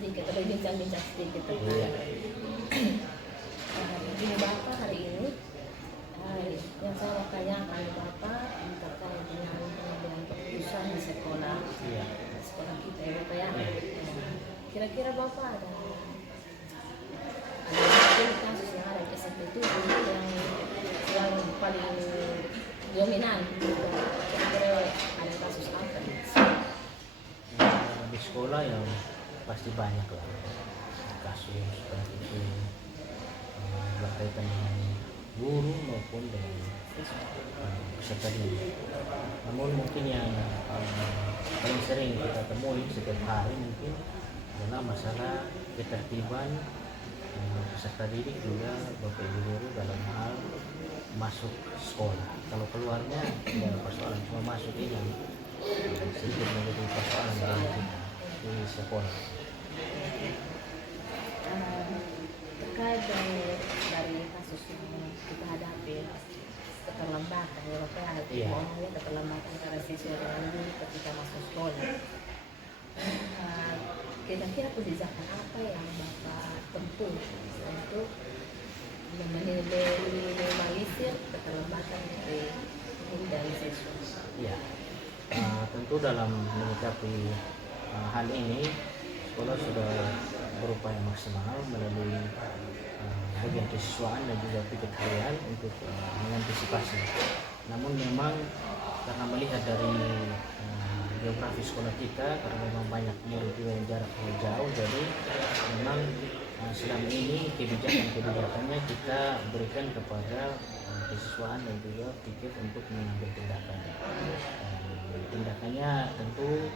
sedikit atau bincang-bincang sedikit tentang begini Bapak hari ini. Yang saya mau tanyakan Bapak terkait dengan pengambilan keputusan di sekolah kita ya Bapak ya. Kira-kira Bapak ada mungkin kasus yang ada di SMP itu yang paling dominan gitu. Kira-kira ada kasus apa? Di sekolah yang pasti banyak lah kasus seperti itu berkaitan dengan guru maupun dengan peserta didik. Namun mungkin yang paling sering kita temui setiap hari mungkin adalah masalah ketertiban peserta didik juga bapak ibu guru dalam hal masuk sekolah. Kalau keluarnya tidak ada persoalan, cuma masuk ini yang sedikit menjadi persoalan dalam kita di sekolah. Terkait dari kasus yang kita hadapi keterlambatan keterlambatan para siswa dengan guru ketika masuk sekolah. Kira-kira kebijakan apa yang Bapak tempuh untuk meminimalisir keterlambatan dari siswa? Ya, tentu dalam menyikapi hal ini sekolah sudah berupaya maksimal melalui bagian kesiswaan dan juga piket harian untuk mengantisipasi. Namun memang karena melihat dari geografi sekolah kita, karena memang banyak murid juga yang jaraknya jauh, jadi memang selama ini kebijakannya kita berikan kepada kesiswaan dan juga piket untuk mengambil tindakan. Tindakannya tentu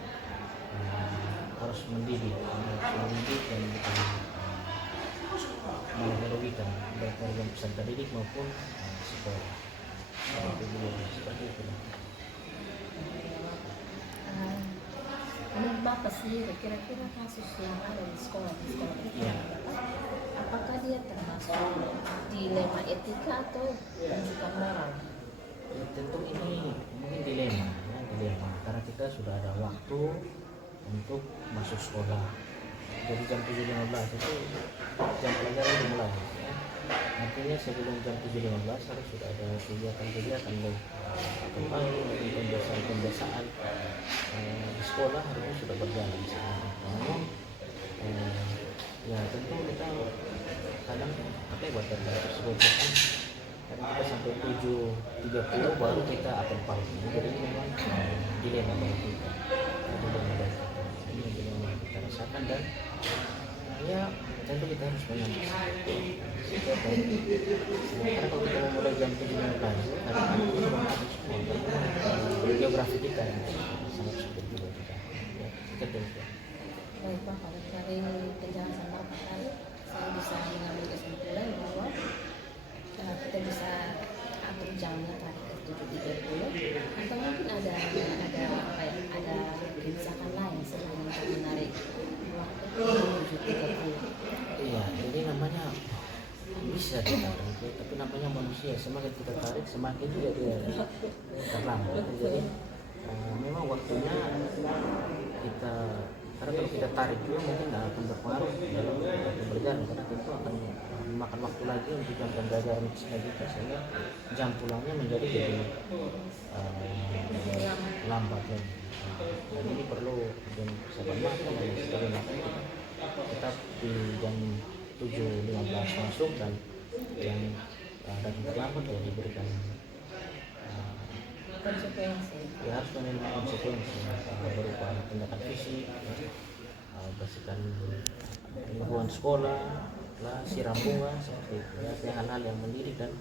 harus mendidik dan merugikan baik warga peserta didik maupun sekolah. Seperti itu. Menurut Bapak sendiri, kira-kira kasus yang ada di sekolah itu, apakah dia termasuk dilema etika atau sikap moral? Tentu ini mungkin dilema karena kita sudah ada waktu untuk masuk sekolah. Jadi jam 7.15 itu jam pelajaran dimulai. Artinya sebelum jam 7.15 harus sudah ada kegiatan baik pembiasaan di sekolah harusnya sudah berjalan. Namun ya tentu kita kadang pakai buat tersebut karena kita sampai 7.30 baru kita apel pagi. Jadi memang dilema bagi kita. Ini dilema yang kita rasakan dan ya tentu kita harus menanti. Karena kalau kita memulai jam 7.15 karena kita masuk semua geografi kita sangat sulit juga kita. Ya, kita Baik Pak, dari penjelasan Bapak tadi saya bisa mengambil kesimpulan bahwa kita bisa atur jamnya tadi ke 7.30 atau mungkin ada kebijakan lain selain menarik waktu ke 7.30. Iya, jadi namanya bisa ditarik, tapi namanya manusia, semakin kita tarik semakin juga dia terlambat. Jadi memang waktunya kita, karena kalau kita tarik juga mungkin tidak akan berpengaruh dalam pembelajaran, karena tentu akan memakan waktu lagi untuk jam pembelajaran kita, sehingga jam pulangnya menjadi lebih lambat lagi. Dan ini perlu dan sabar makan dan sebagainya. Tetap di jam 7.15 masuk dan yang datang terlambat ya diberikan konsekuensi. Ya harus menerima konsekuensi berupa tindakan fisik, bersihkan lingkungan sekolah, siram bunga seperti itu. Ya, hal-hal yang mendidik dan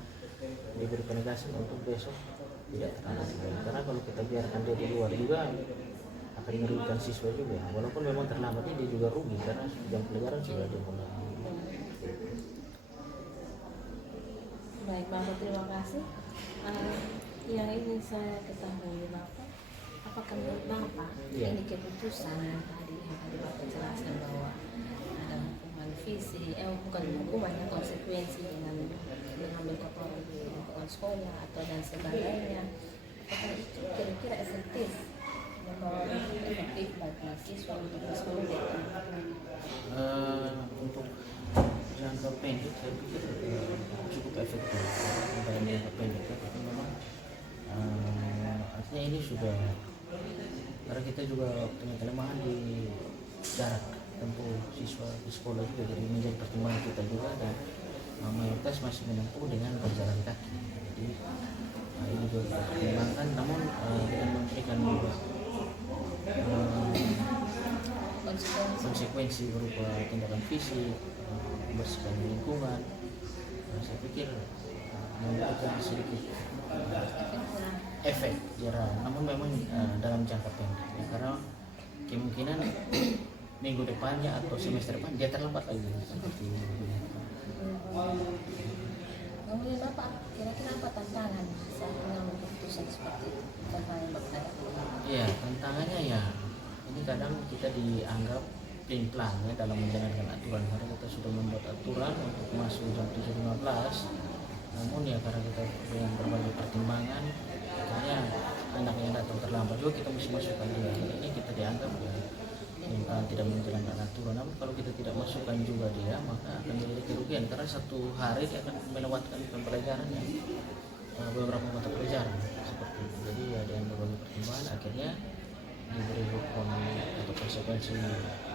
diberi penegasan untuk besok tidak terlambat. Karena kalau kita biarkan dia di luar juga akan merugikan siswa juga. Walaupun memang terlambatnya dia juga rugi karena jam pelajaran sudah dimulai. Baik Bapak, terima kasih. Yang ingin saya ketahui Bapak, apakah menurut Bapak ini keputusan yang tadi Bapak jelaskan bahwa ada hukuman fisik, bukan hukumannya, konsekuensi dengan mengambil kotoran di lingkungan sekolah atau dan sebagainya, apakah itu kira-kira efektif membawa efektif bagi siswa untuk bersekolah? jangka pendek saya pikir cukup efektif dalam jangka pendek ya, tapi memang artinya ini sudah karena kita juga punya kelemahan di jarak tempuh siswa di sekolah juga, jadi menjadi pertimbangan kita juga, dan mayoritas masih menempuh dengan berjalan kaki. Jadi ini juga kita pertimbangkan, namun dengan memberikan konsekuensi berupa tindakan fisik, membersihkan lingkungan, saya pikir memberikan sedikit efek jerah, namun memang dalam jangka pendek ya, karena kemungkinan minggu depannya atau semester depan dia terlambat lagi seperti ini. Kemudian Bapak, kira-kira apa tantangan saat mengambil keputusan seperti itu? Tantangan Bapak? Ya, tantangannya ya ini kadang kita dianggap plan ya dalam menjalankan aturan, karena kita sudah membuat aturan untuk masuk jam 7.15, namun ya karena kita dengan berbagai pertimbangan akhirnya anak yang datang terlambat juga kita mesti masukkan dia. Ini kita dianggap ya tidak menjalankan aturan. Namun kalau kita tidak masukkan juga dia, maka akan menjadi kerugian, karena satu hari dia akan melewatkan pembelajaran yang beberapa mata pelajaran seperti itu. Jadi ada yang berbagai pertimbangan akhirnya diberi hukum atau konsekuensi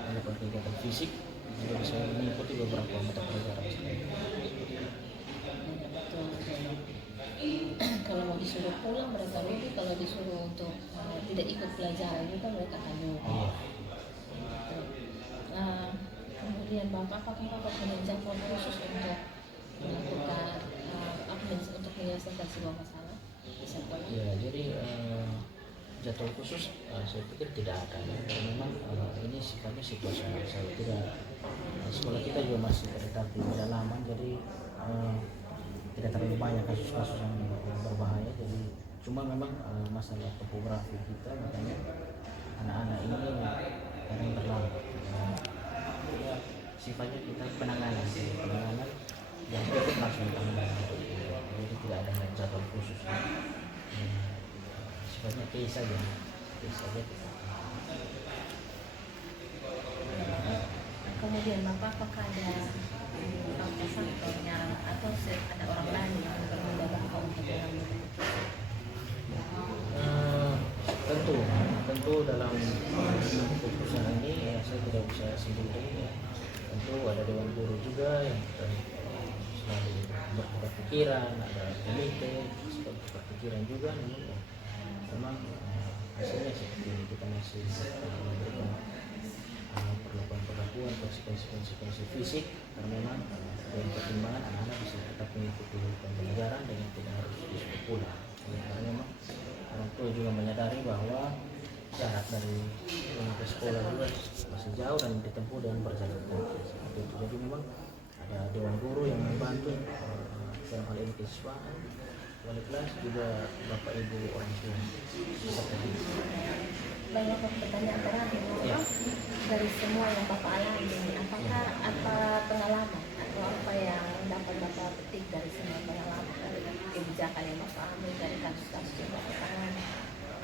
melakukan kegiatan fisik juga bisa mengikuti beberapa mata pelajaran. Kalau mau disuruh pulang mereka rugi, kalau disuruh untuk tidak ikut pelajaran juga mereka akan rugi. Kemudian Bapak, apakah Bapak punya jadwal khusus untuk melakukan untuk menyelesaikan sebuah masalah di sekolah? Ya, jadi jadwal khusus saya pikir tidak ada ya, karena memang ini sifatnya situasional. Saya tidak sekolah kita juga masih terletak di pedalaman, jadi tidak terlalu banyak kasus-kasus yang berbahaya. Jadi cuma memang masalah topografi kita, makanya anak-anak ini kadang terlambat. Sifatnya kita penanganan yang cukup langsung ditangani, jadi tidak ada jadwal khusus. Sifatnya case saja kita. Kemudian Bapak, apakah ada pesan atau penyaran atau ada orang lain yang berbeda Bapak untuk mengambil keputusan? Tentu dalam keputusan ini ya, saya tidak bisa sendiri ya. Tentu ada dewan guru juga yang selalu bertukar pikiran, ada komite bertukar pikiran juga, namun ya, memang hasilnya seperti ini. Kita masih memberikan perlakuan konsekuensi fisik, karena memang dengan pertimbangan anak-anak bisa tetap mengikuti pembelajaran dengan tidak harus disuruh pulang. Karena memang orang tua juga menyadari bahwa jarak dari rumah ke sekolah juga masih jauh dan ditempuh dengan berjalan kaki seperti itu. Jadi memang ada dewan guru yang membantu dalam hal ini kesiswaan, wali kelas juga bapak ibu orang tua beserta didik. Baik, Bapak, pertanyaan terakhir Bapak, dari semua yang Bapak alami, apakah apa pengalaman atau apa yang dapat Bapak petik dari semua pengalaman, dari kebijakan yang Bapak ambil, dari kasus-kasus yang Bapak tangani?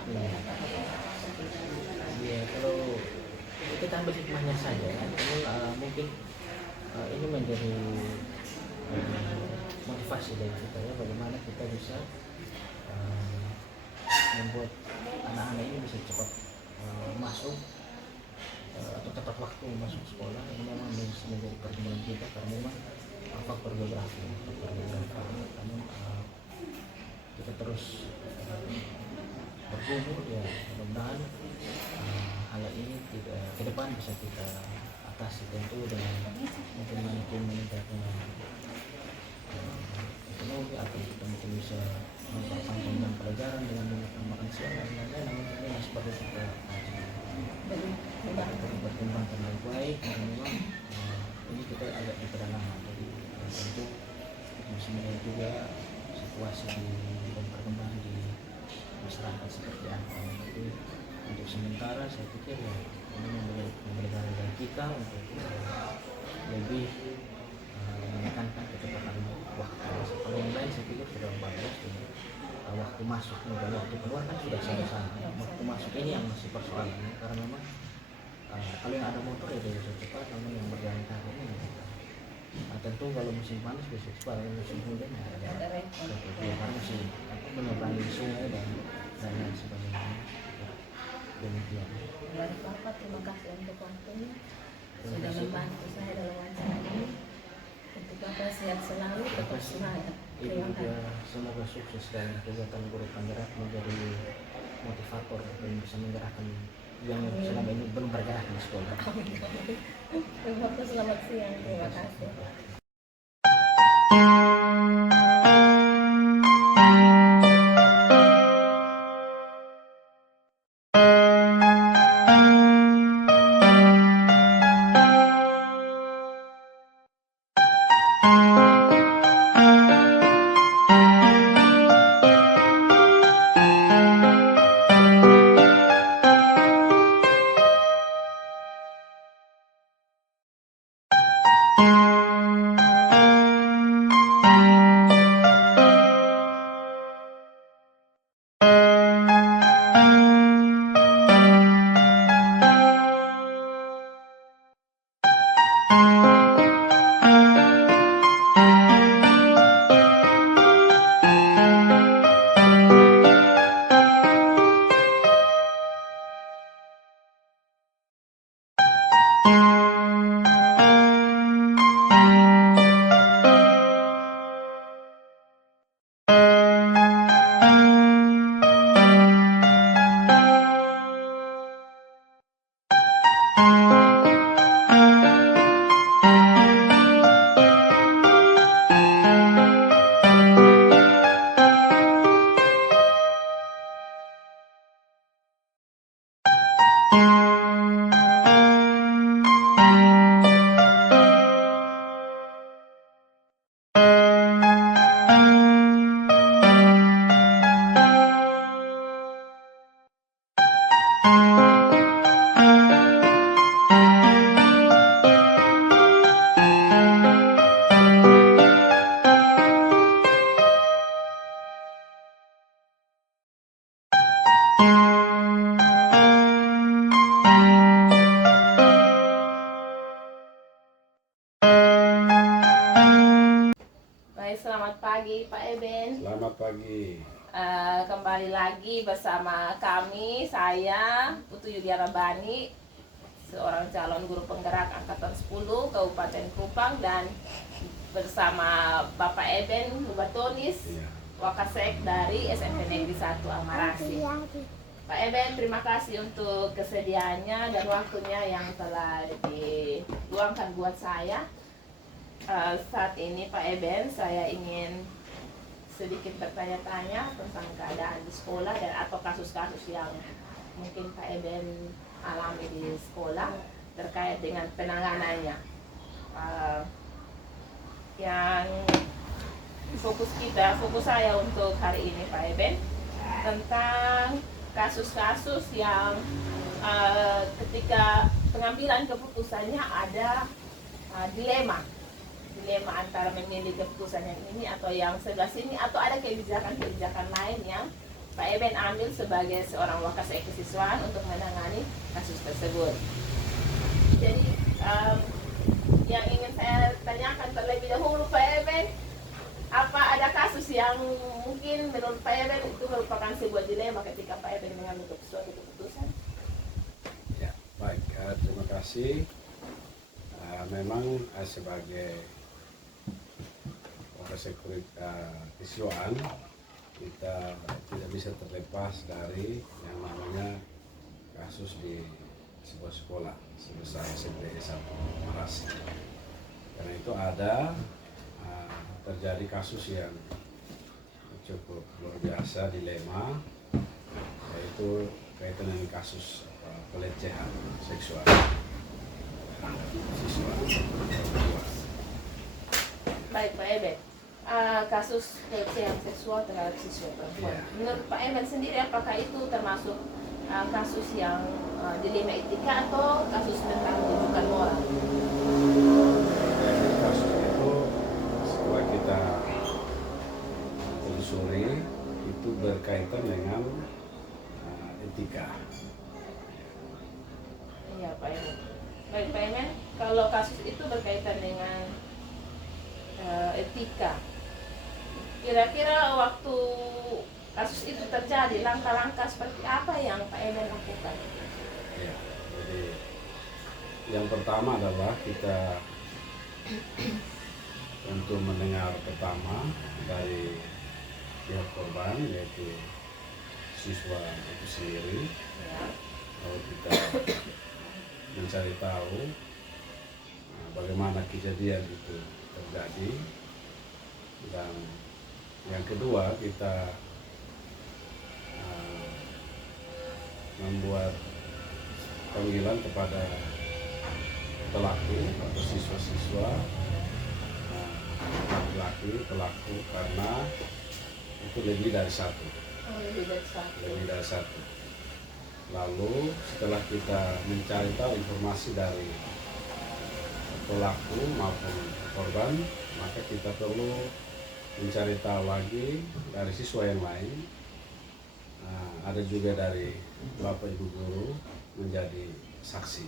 Apa yang dapat Bapak petik? Ya, kalau kita ambil hikmahnya saja, namun mungkin ini menjadi motivasi dari kita ya, bagaimana kita bisa membuat anak-anak ini bisa cepat masuk atau tepat waktu masuk sekolah. Ini memang menjadi pertimbangan kita, karena memang faktor geografi. Namun kita terus bergumul ya, mudah-mudahan hal ini ke depan bisa kita atasi, tentu dengan mungkin meningkatkan ekonomi, atau kita mungkin bisa memperpanjang jam pelajaran dengan menggunakan makan siang dan lain-lain. Namun ini masih perlu kita pertimbangkan dengan baik, karena memang ini kita agak di pedalaman, jadi tentu masih melihat juga situasi dan perkembangan di masyarakat seperti apa. Jadi untuk sementara saya pikir ya ini memberikan dari kita untuk lebih menekankan kecepatan waktu. Kalau yang lain saya pikir sudah bagus, waktu masuk dan waktu keluar kan sudah sama-sama. Waktu masuk ini yang masih persoalan, karena memang kalau yang ada motor ya dia bisa cepat, namun yang berjalan kaki ini Tentu kalau musim panas bisa cepat, kalau musim hujan ya Ada repot. karena musim menyeberangi sungai dan lain sebagainya. Demikian. Dari Bapak, terima kasih untuk waktunya sudah membantu saya dalam acara ini. Untuk Bapak sehat selalu, tetap semangat. Ibu Terima juga kasih. semoga sukses dan kegiatan guru penggerak menjadi motivator dan bisa menggerakkan yang selama ini belum bergerak di sekolah. Bapak selamat siang, terima kasih. Baik, selamat pagi Pak Eben. Selamat pagi. Kembali lagi bersama kami, saya Putu Yudiana Bani, seorang calon guru penggerak angkatan 10 Kabupaten Kupang, dan bersama Bapak Eben Lubatonis, Iya. Wakasek dari SMP Negeri 1 Amarasi. Pak Eben, terima kasih untuk kesediaannya dan waktunya yang telah diluangkan buat saya. Saat ini Pak Eben, saya ingin sedikit bertanya-tanya tentang keadaan di sekolah dan atau kasus-kasus yang mungkin Pak Eben alami di sekolah terkait dengan penanganannya. Yang fokus saya untuk hari ini Pak Eben tentang kasus-kasus yang ketika pengambilan keputusannya ada dilema antara memilih keputusan yang ini atau yang sebelah sini, atau ada kebijakan-kebijakan lain yang Pak Eben ambil sebagai seorang wakasek kesiswaan untuk menangani kasus tersebut. Jadi yang ingin saya tanyakan terlebih dahulu Pak Eben, apa ada kasus yang mungkin menurut Pak Eben itu merupakan sebuah dilema ketika Pak Eben mengambil suatu keputusan? Ya, baik. Terima kasih. Memang sebagai kesiswaan kita tidak bisa terlepas dari yang namanya kasus di sebuah sekolah sebesar SMP 1 Amarasi. Karena itu ada terjadi kasus yang cukup luar biasa, dilema, yaitu kaitan dengan kasus pelecehan seksual siswa. Baik Pak Eben, kasus pelecehan seksual terhadap siswa perempuan. Ya. Menurut Pak Eben sendiri, apakah itu termasuk kasus yang dilema etika atau kasus tentang rujukan moral? Dari kasus itu setelah kita telusuri itu berkaitan dengan etika. Iya Pak Eben. Baik Pak Eben, kalau kasus itu berkaitan dengan etika. Kira-kira waktu kasus itu terjadi, langkah-langkah seperti apa yang Pak Eben lakukan? Ya, jadi yang pertama adalah kita untuk mendengar pertama dari pihak korban, yaitu siswa itu sendiri. Ya. Lalu kita mencari tahu bagaimana kejadian itu terjadi, dan yang kedua kita membuat panggilan kepada pelaku atau siswa-siswa laki-laki pelaku, karena itu lebih dari satu. Lebih dari satu. Lalu setelah kita mencari tahu informasi dari pelaku maupun korban, maka kita perlu mencari tahu lagi dari siswa yang lain. Ada juga dari Bapak Ibu guru menjadi saksi,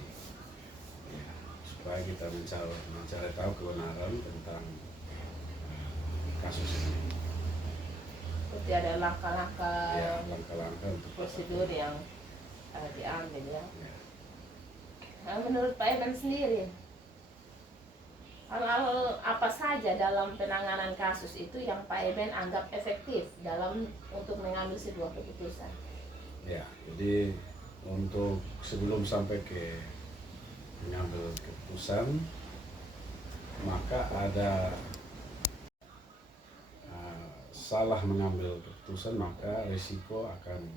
ya, supaya kita mencari tahu kebenaran tentang kasus ini. Seperti ada langkah-langkah, Ya, langkah-langkah untuk prosedur yang diambil ya. Ya. Nah, menurut Pak Eben sendiri, hal-hal apa saja dalam penanganan kasus itu yang Pak Eben anggap efektif dalam untuk mengambil sebuah keputusan? Ya, jadi untuk sebelum sampai ke mengambil keputusan, maka ada salah mengambil keputusan, maka risiko akan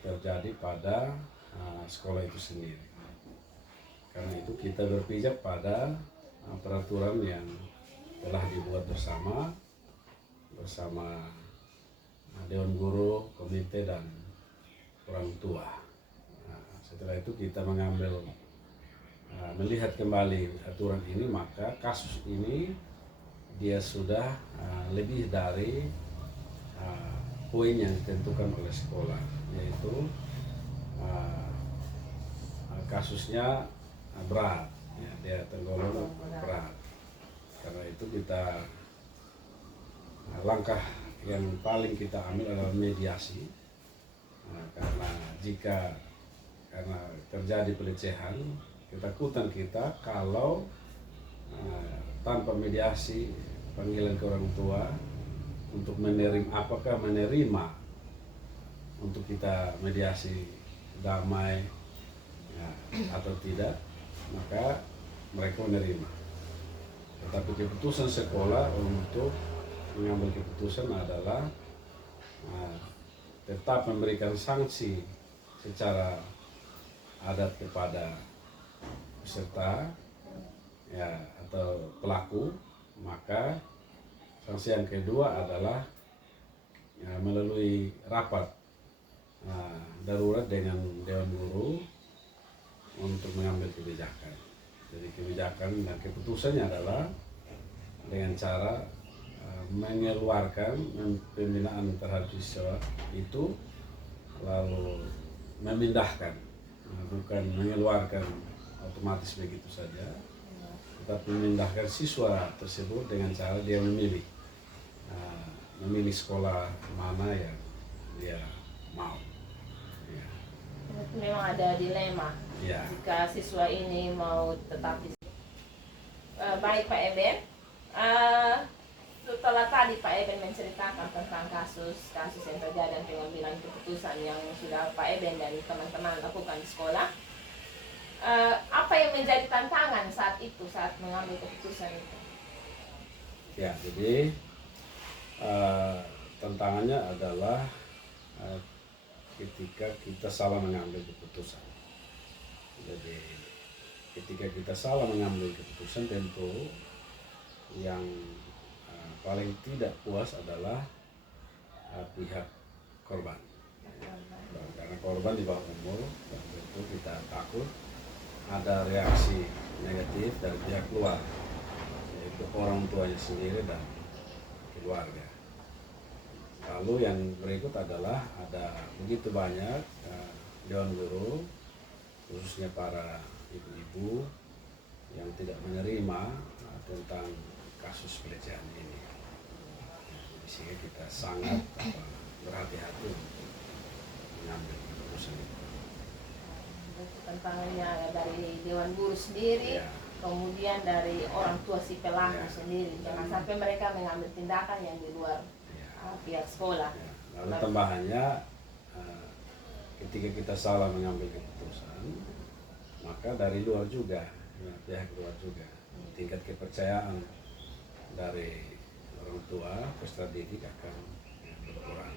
terjadi pada sekolah itu sendiri. Karena itu kita berpijak pada peraturan yang telah dibuat bersama Dewan Guru, komite, dan orang tua. Setelah itu kita melihat kembali aturan ini, maka kasus ini dia sudah lebih dari poin yang ditentukan oleh sekolah, yaitu kasusnya berat, ya, dia tergolong berat. Karena itu kita langkah yang paling kita ambil adalah mediasi. Karena terjadi pelecehan, ketakutan kita kalau tanpa mediasi, panggilan ke orang tua untuk apakah menerima untuk kita mediasi damai, ya, atau tidak, maka mereka menerima. Tetapi keputusan sekolah untuk mengambil keputusan adalah tetap memberikan sanksi secara adat kepada peserta, ya, atau pelaku. Maka sanksi yang kedua adalah melalui rapat darurat dengan Dewan Guru untuk mengambil kebijakan. Jadi kebijakan dan keputusannya adalah dengan cara mengeluarkan pembinaan terhadap siswa itu, lalu memindahkan, bukan mengeluarkan otomatis begitu saja, tetapi memindahkan siswa tersebut dengan cara dia memilih sekolah mana yang dia mau. Ya. Memang ada dilema, Ya. jika siswa ini mau tetap di baik Pak Eben, setelah tadi Pak Eben menceritakan tentang kasus yang terjadi dan pengambilan keputusan yang sudah Pak Eben dan teman-teman lakukan di sekolah, apa yang menjadi tantangan saat mengambil keputusan itu? Ya, jadi tantangannya adalah ketika kita salah mengambil keputusan. Jadi ketika kita salah mengambil keputusan, tentu yang paling tidak puas adalah pihak korban. Karena korban di bawah umur, dan tentu kita takut ada reaksi negatif dari pihak luar, yaitu orang tuanya sendiri dan keluarga. Lalu yang berikut adalah ada begitu banyak Dewan Guru, khususnya para ibu-ibu yang tidak menerima tentang kasus pelecehan ini. Sehingga kita sangat berhati-hati untuk mengambil keputusan itu. Tantangannya ya dari Dewan Guru sendiri, Ya. kemudian dari orang tua si pelaku Ya. sendiri. Jangan sampai mereka mengambil tindakan yang di luar Ya. pihak sekolah. Ya. Lalu tambahannya, ketika kita salah mengambil keputusan, maka dari luar juga, ya, pihak luar juga, tingkat kepercayaan dari orang tua peserta didik akan berkurang.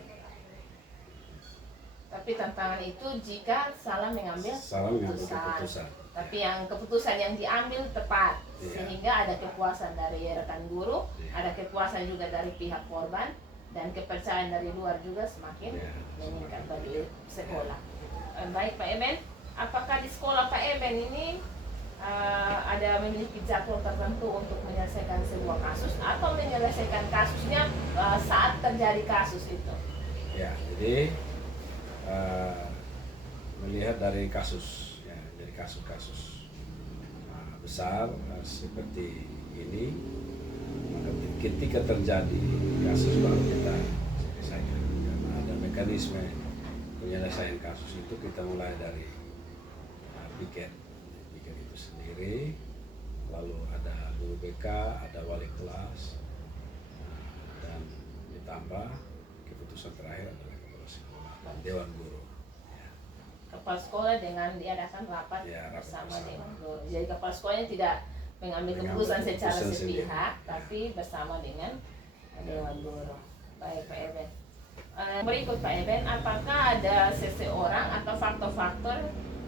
Tapi tantangan itu jika salah mengambil keputusan. Tapi yang keputusan yang diambil tepat, Ya. sehingga ada kepuasan dari rekan guru, Ya. ada kepuasan juga dari pihak korban, dan kepercayaan dari luar juga semakin Ya, meningkat semakin bagi meningkat. sekolah. Baik Pak Eben, apakah di sekolah Pak Eben ini ada memiliki jadwal tertentu untuk menyelesaikan sebuah kasus atau menyelesaikan kasusnya saat terjadi kasus itu? Ya, jadi melihat dari kasus, ya, dari kasus-kasus besar seperti ini, maka ketika terjadi kasus baru kita selesaikan, karena ada mekanisme penyelesaian kasus itu. Kita mulai dari piket itu sendiri, lalu ada guru BK, ada wali kelas, dan ditambah keputusan terakhir adalah kepala sekolah dan dewan guru. Kepala sekolah dengan diadakan rapat, Ya, rapat bersama bersama. dengan guru. Jadi kepala sekolahnya tidak mengambil keputusan secara sepihak, tapi bersama dengan dewan guru. Baik Pak Eben. Berikut Pak Eben, apakah ada seseorang atau faktor-faktor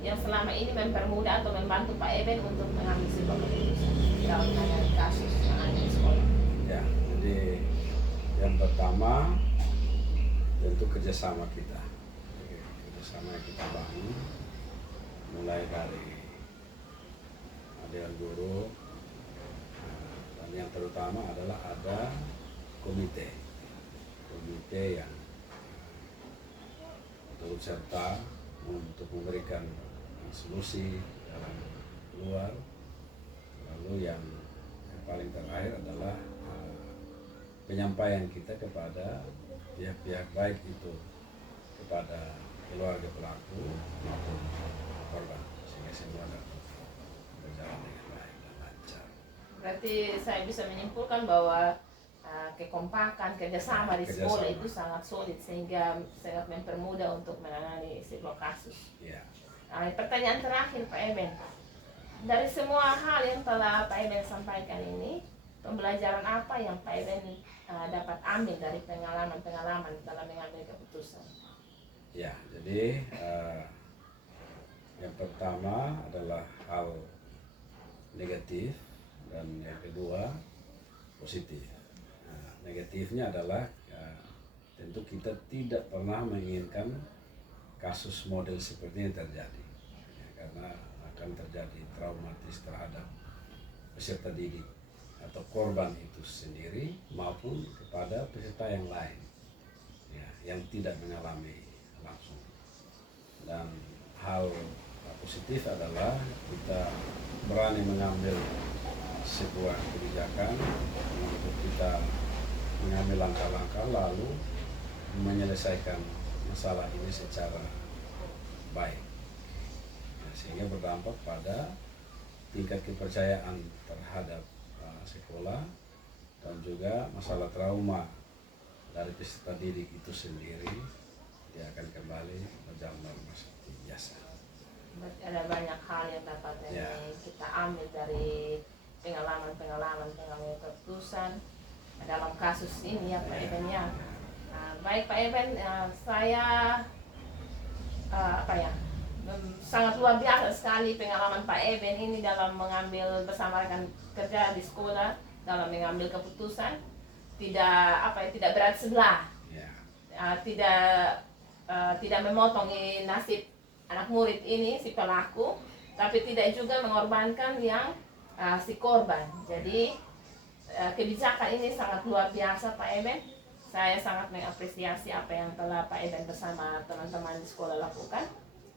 yang selama ini mempermudah atau membantu Pak Eben untuk mengambil sebuah keputusan dalam menangani kasus yang ada di sekolah? Ya, jadi yang pertama tentu kerjasama kita. Kerjasama yang kita bangun mulai dari dewan guru, dan yang terutama adalah ada komite yang turut serta untuk memberikan solusi dalam luar. Lalu yang paling terakhir adalah penyampaian kita kepada pihak-pihak, baik itu kepada keluarga pelaku maupun korban, sehingga semua dapat berjalan dengan baik dan lancar. Berarti saya bisa menyimpulkan bahwa kekompakan, kerjasama di sekolah itu sangat solid sehingga sangat mempermudah untuk menangani sebuah kasus. Ya. Pertanyaan terakhir Pak Eben, dari semua hal yang telah Pak Eben sampaikan ini, pembelajaran apa yang Pak Eben dapat ambil dari pengalaman-pengalaman dalam mengambil keputusan? Ya, jadi yang pertama adalah hal negatif dan yang kedua positif. Negatifnya adalah tentu kita tidak pernah menginginkan kasus model seperti ini terjadi, karena akan terjadi traumatis terhadap peserta didik atau korban itu sendiri maupun kepada peserta yang lain, ya, yang tidak mengalami langsung. Dan hal positif adalah kita berani mengambil sebuah kebijakan untuk kita mengambil langkah-langkah lalu menyelesaikan masalah ini secara baik, sehingga berdampak pada tingkat kepercayaan terhadap sekolah dan juga masalah trauma dari peserta didik itu sendiri, dia akan kembali berjalan normal seperti biasa. Ada banyak hal yang dapat kita ambil dari pengalaman pengambil keputusan dalam kasus ini ya Pak Eben ya. Baik Pak Eben, saya sangat luar biasa sekali pengalaman Pak Eben ini dalam mengambil bersama rekan kerja di sekolah dalam mengambil keputusan, tidak berat sebelah, tidak memotong nasib anak murid ini si pelaku, tapi tidak juga mengorbankan yang si korban. Jadi kebijakan ini sangat luar biasa Pak Eben. Saya sangat mengapresiasi apa yang telah Pak Eben bersama teman-teman di sekolah lakukan.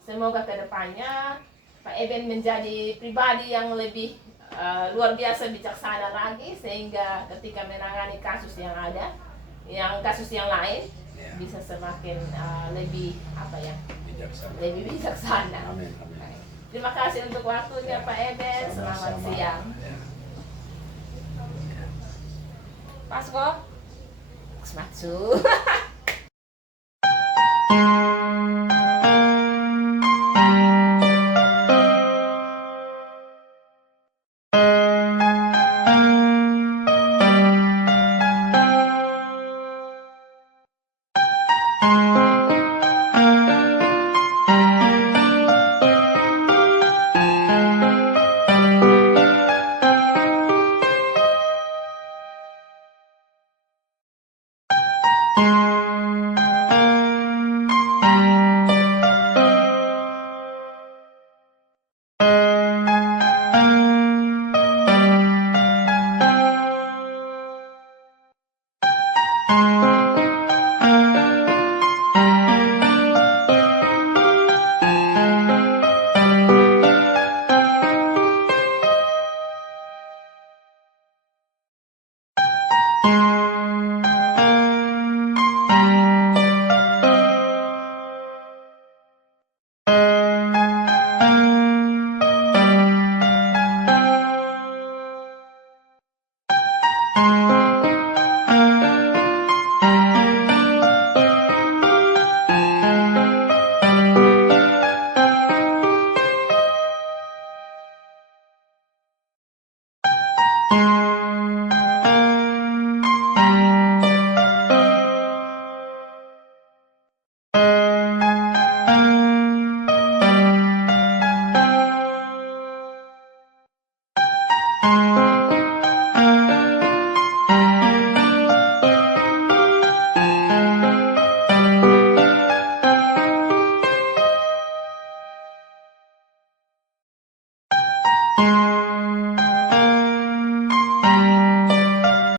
Semoga kedepannya Pak Eben menjadi pribadi yang lebih luar biasa bijaksana lagi, sehingga ketika menangani kasus yang ada, yang kasus yang lain Ya. bisa semakin lebih apa ya, Bijaksana. lebih bijaksana. Amin, amin. Terima kasih untuk waktunya Pak Eben. Selamat Sama-sama. siang. Ya. Pasko, sematsu. Thank you.